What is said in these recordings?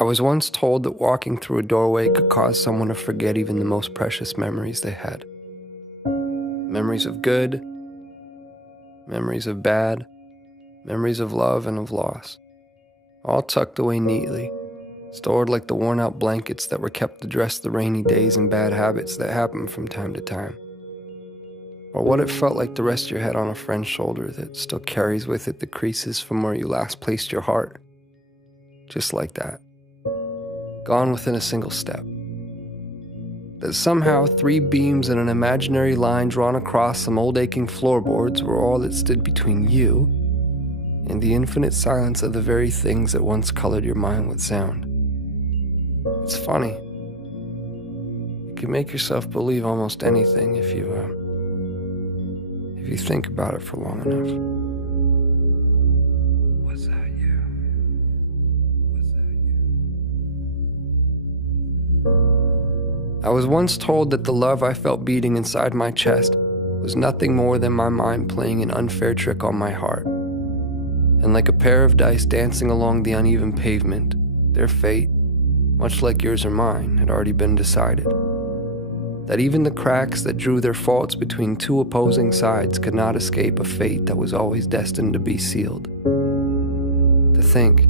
I was once told that walking through a doorway could cause someone to forget even the most precious memories they had. Memories of good, memories of bad, memories of love and of loss, all tucked away neatly, stored like the worn-out blankets that were kept to dress the rainy days and bad habits that happen from time to time. Or what it felt like to rest your head on a friend's shoulder that still carries with it the creases from where you last placed your heart. Just like that. Gone within a single step. That somehow 3 beams and an imaginary line drawn across some old aching floorboards were all that stood between you and the infinite silence of the very things that once colored your mind with sound. It's funny. You can make yourself believe almost anything if you think about it for long enough. Was that you? Was that you? I was once told that the love I felt beating inside my chest was nothing more than my mind playing an unfair trick on my heart. And like a pair of dice dancing along the uneven pavement, their fate, much like yours or mine, had already been decided. That even the cracks that drew their faults between 2 opposing sides could not escape a fate that was always destined to be sealed. To think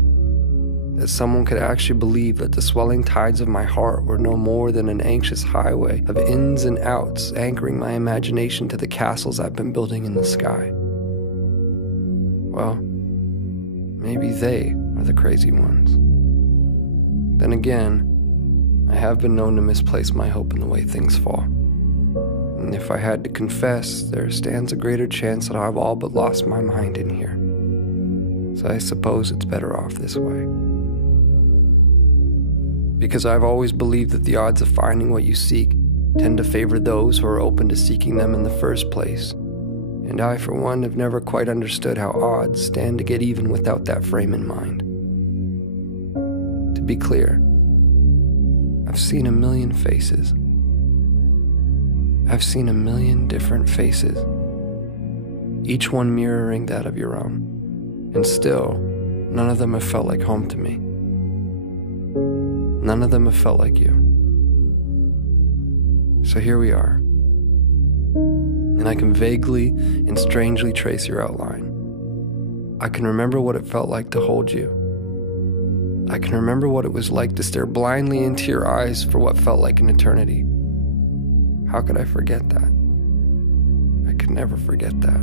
that someone could actually believe that the swelling tides of my heart were no more than an anxious highway of ins and outs anchoring my imagination to the castles I've been building in the sky. Well, maybe they are the crazy ones. Then again, I have been known to misplace my hope in the way things fall. And if I had to confess, there stands a greater chance that I've all but lost my mind in here. So I suppose it's better off this way. Because I've always believed that the odds of finding what you seek tend to favor those who are open to seeking them in the first place. And I, for one, have never quite understood how odds stand to get even without that frame in mind. To be clear, I've seen a million faces. I've seen a million different faces, each one mirroring that of your own. And still, none of them have felt like home to me. None of them have felt like you. So here we are. And I can vaguely and strangely trace your outline. I can remember what it felt like to hold you. I can remember what it was like to stare blindly into your eyes for what felt like an eternity. How could I forget that? I could never forget that.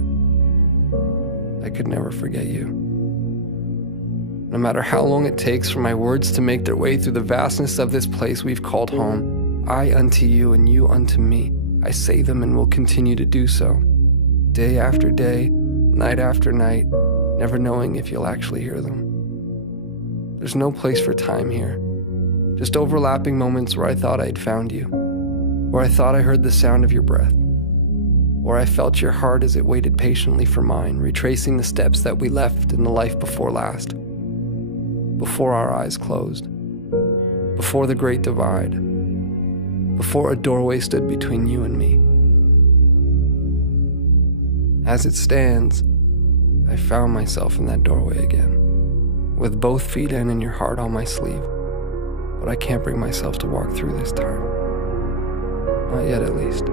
I could never forget you. No matter how long it takes for my words to make their way through the vastness of this place we've called home, I unto you and you unto me, I say them and will continue to do so. Day after day, night after night, never knowing if you'll actually hear them. There's no place for time here. Just overlapping moments where I thought I'd found you, where I thought I heard the sound of your breath, where I felt your heart as it waited patiently for mine, retracing the steps that we left in the life before last, before our eyes closed, before the great divide, before a doorway stood between you and me. As it stands, I found myself in that doorway again, with both feet in and your heart on my sleeve, but I can't bring myself to walk through this time. Not yet, at least.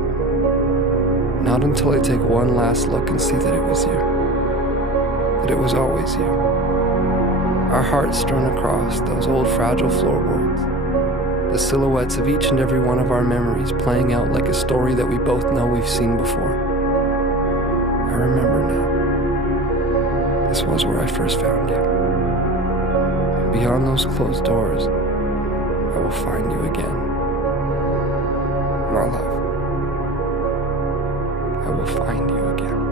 Not until I take one last look and see that it was you. That it was always you. Our hearts strewn across those old fragile floorboards. The silhouettes of each and every one of our memories playing out like a story that we both know we've seen before. I remember now. This was where I first found you. And beyond those closed doors, I will find you again. My love. I will find you again.